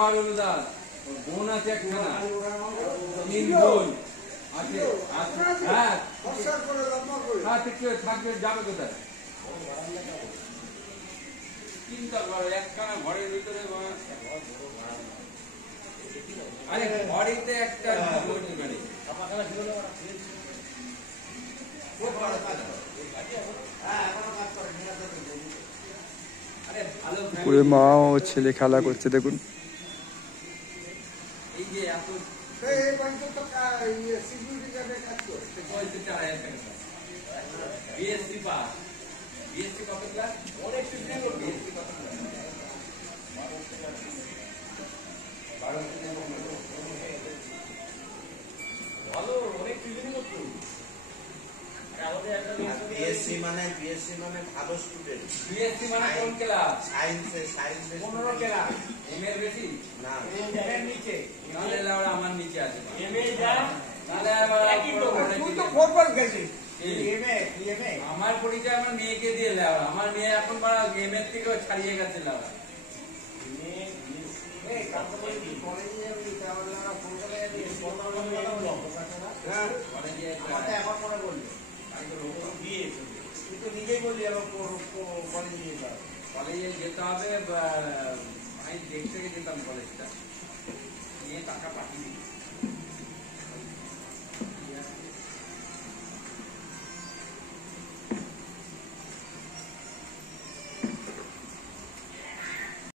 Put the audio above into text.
আমার অনুদান বোন আছে একখানা, 3 বোন আছে। হ্যাঁ থাকবে, যাবে কোথায়? চিন্তা করো, একখানা ঘরের ভিতরে, আরে ঘরেতে একটা পুরো মা ও ছেলে খেলা করছে দেখুন। এই যে এত বিএসসি পাস, বিএসসি কত ক্লাস? অনেক বিএসসি কত ক্লাস? ভালো, অনেক টিউশনই করতো। বিএসসি মানে ভালো স্টুডেন্ট। বিএসসি মানে কোন ক্লাস? সায়েন্সে 15 ক্লাস। এম এর বেশি? না, এম এর নিচে। তাহলে আমার নিচে আছে। এম এ যা তাহলে আবার তুই তো 4 বার গেছিস। আমার পরিচয় আমার মেয়েকে দিয়ে লেওয়া। আমার মেয়ে এখন এম এর থেকেও ছাড়িয়ে গেছে লেওয়া। নিজেই বললি কলেজে যেতে হবে, আমি দেখতে যেতাম কলেজটা, নিয়ে টাকা পাঠিয়ে দিই।